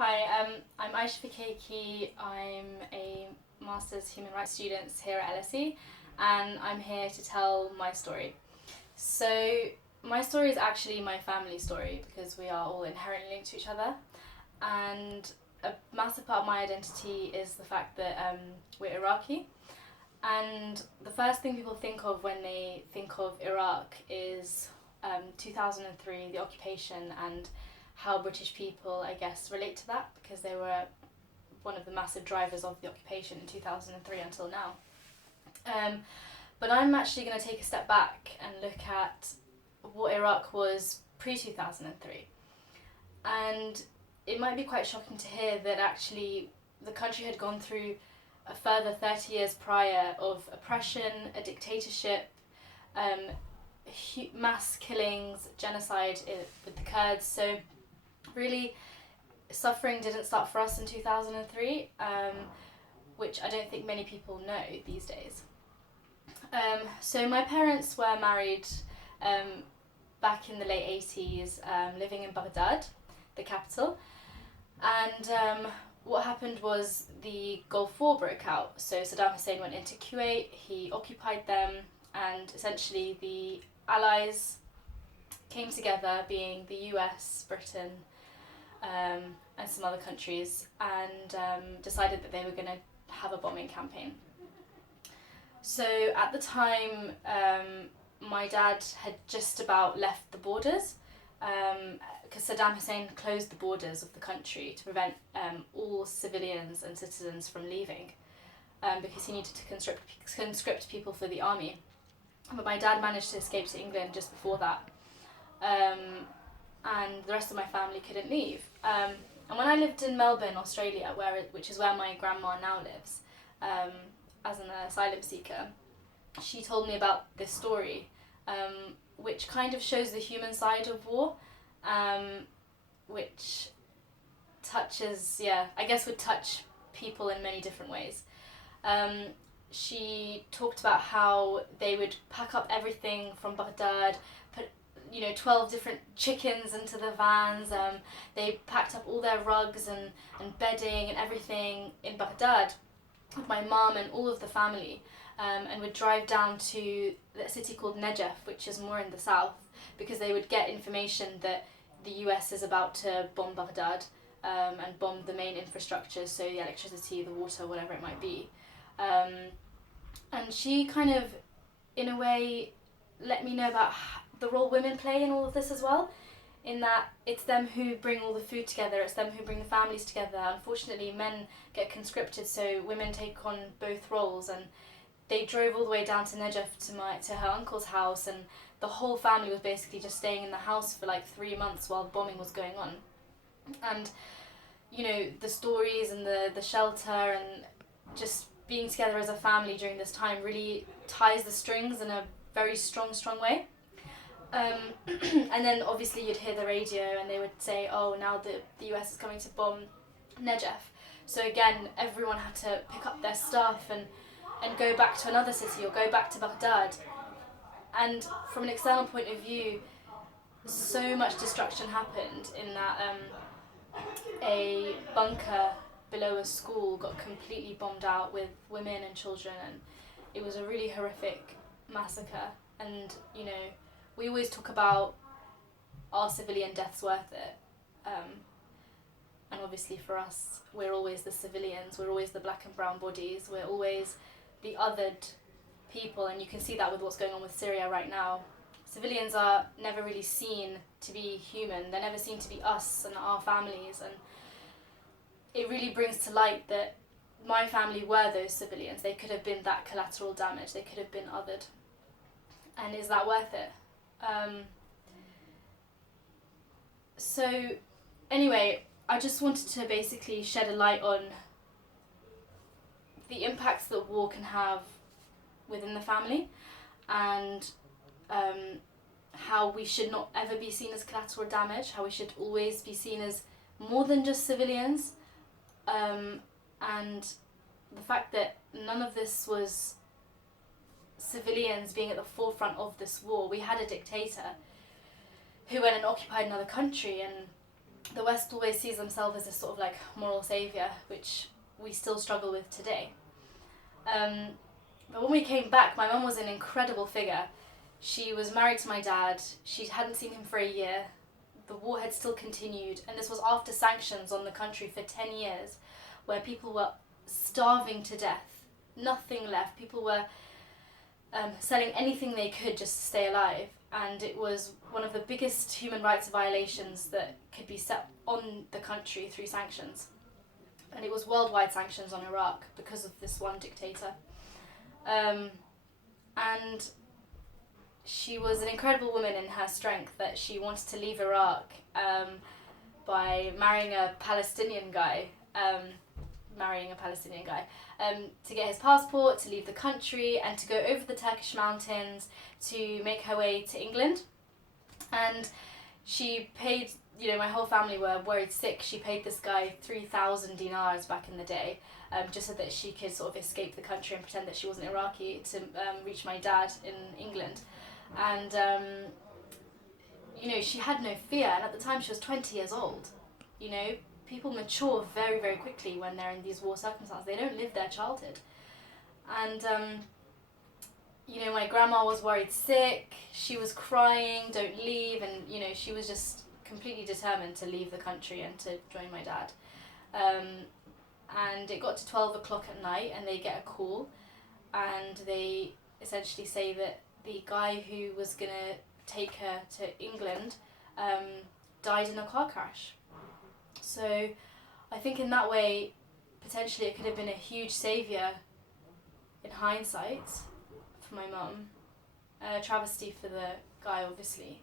Hi, I'm Aysha Fakeki. I'm a Master's Human Rights student here at LSE, and I'm here to tell my story. So, my story is actually my family story because we are all inherently linked to each other, and a massive part of my identity is the fact that we're Iraqi. And the first thing people think of when they think of Iraq is 2003, the occupation, and how British people, I guess, relate to that because they were one of the massive drivers of the occupation in 2003 until now. But I'm actually going to take a step back and look at what Iraq was pre 2003. And it might be quite shocking to hear that actually the country had gone through a further 30 years prior of oppression, a dictatorship, mass killings, genocide with the Kurds. So really, suffering didn't start for us in 2003, which I don't think many people know these days. So my parents were married back in the late 80s, living in Baghdad, the capital. And what happened was the Gulf War broke out. So Saddam Hussein went into Kuwait, he occupied them, and essentially the Allies came together, being the US, Britain, and some other countries, and decided that they were going to have a bombing campaign. So at the time, my dad had just about left the borders, because Saddam Hussein closed the borders of the country to prevent all civilians and citizens from leaving, because he needed to conscript people for the army. But my dad managed to escape to England just before that, and the rest of my family couldn't leave. And when I lived in Melbourne, Australia, which is where my grandma now lives, as an asylum seeker, she told me about this story, which kind of shows the human side of war, which touches, I guess would touch people in many different ways. She talked about how they would pack up everything from Baghdad, put 12 different chickens into the vans. They packed up all their rugs and bedding and everything in Baghdad with my mum and all of the family, and would drive down to a city called Najaf, which is more in the south, because they would get information that the US is about to bomb Baghdad, and bomb the main infrastructure, so the electricity, the water, whatever it might be. And she kind of, in a way, let me know about the role women play in all of this as well, in that it's them who bring all the food together, it's them who bring the families together. Unfortunately, men get conscripted, so women take on both roles, and they drove all the way down to Najaf to her uncle's house, and the whole family was basically just staying in the house for like 3 months while bombing was going on. And the stories and the shelter and just being together as a family during this time really ties the strings in a very strong way. And then obviously you'd hear the radio and they would say, oh, now the US is coming to bomb Najaf. So again, everyone had to pick up their stuff and go back to another city or go back to Baghdad. And from an external point of view, so much destruction happened in that a bunker below a school got completely bombed out with women and children, and it was a really horrific massacre. And we always talk about, are civilian deaths worth it? And obviously for us, we're always the civilians, we're always the black and brown bodies, we're always the othered people, and you can see that with what's going on with Syria right now. Civilians are never really seen to be human, they're never seen to be us and our families, and it really brings to light that my family were those civilians. They could have been that collateral damage, they could have been othered. And is that worth it? So anyway, I just wanted to basically shed a light on the impacts that war can have within the family, and how we should not ever be seen as collateral damage, how we should always be seen as more than just civilians, and the fact that none of this was civilians being at the forefront of this war. We had a dictator who went and occupied another country, and the West always sees themselves as a sort of like moral saviour, which we still struggle with today. But when we came back, my mum was an incredible figure. She was married to my dad. She hadn't seen him for a year. The war had still continued, and this was after sanctions on the country for 10 years, where people were starving to death. Nothing left. People were selling anything they could just to stay alive, and it was one of the biggest human rights violations that could be set on the country through sanctions. And it was worldwide sanctions on Iraq because of this one dictator. And she was an incredible woman in her strength, that she wanted to leave Iraq by marrying a Palestinian guy, to get his passport, to leave the country, and to go over the Turkish mountains to make her way to England. And she paid, my whole family were worried sick. She paid this guy 3,000 dinars back in the day, just so that she could sort of escape the country and pretend that she wasn't Iraqi, to reach my dad in England. And, she had no fear, and at the time she was 20 years old. People mature very, very quickly when they're in these war circumstances. They don't live their childhood. And, my grandma was worried sick, she was crying, don't leave, and, she was just completely determined to leave the country and to join my dad. And it got to 12 o'clock at night, and they get a call, and they essentially say that the guy who was going to take her to England died in a car crash. So I think in that way, potentially it could have been a huge saviour in hindsight for my mum. A travesty for the guy, obviously.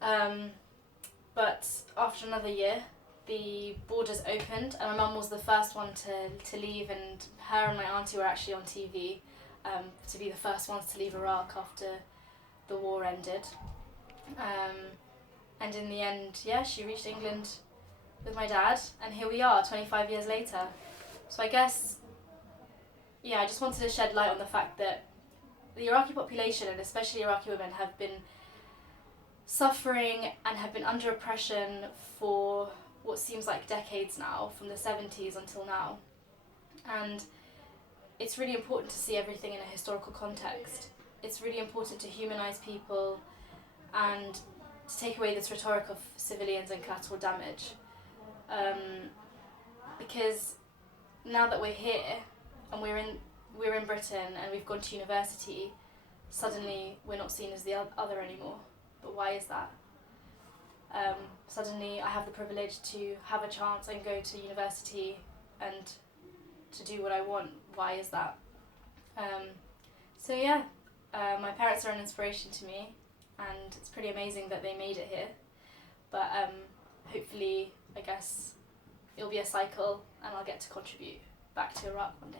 But after another year, the borders opened, and my mum was the first one to leave, and her and my auntie were actually on TV to be the first ones to leave Iraq after the war ended. And in the end, she reached England with my dad, and here we are 25 years later. So I guess, I just wanted to shed light on the fact that the Iraqi population, and especially Iraqi women, have been suffering and have been under oppression for what seems like decades now, from the 70s until now. And it's really important to see everything in a historical context. It's really important to humanise people and to take away this rhetoric of civilians and collateral damage. Because now that we're here and we're in Britain and we've gone to university, suddenly we're not seen as the other anymore. But why is that? Suddenly I have the privilege to have a chance and go to university and to do what I want. Why is that? My parents are an inspiration to me, and it's pretty amazing that they made it here. But hopefully, I guess, it'll be a cycle and I'll get to contribute back to Iraq one day.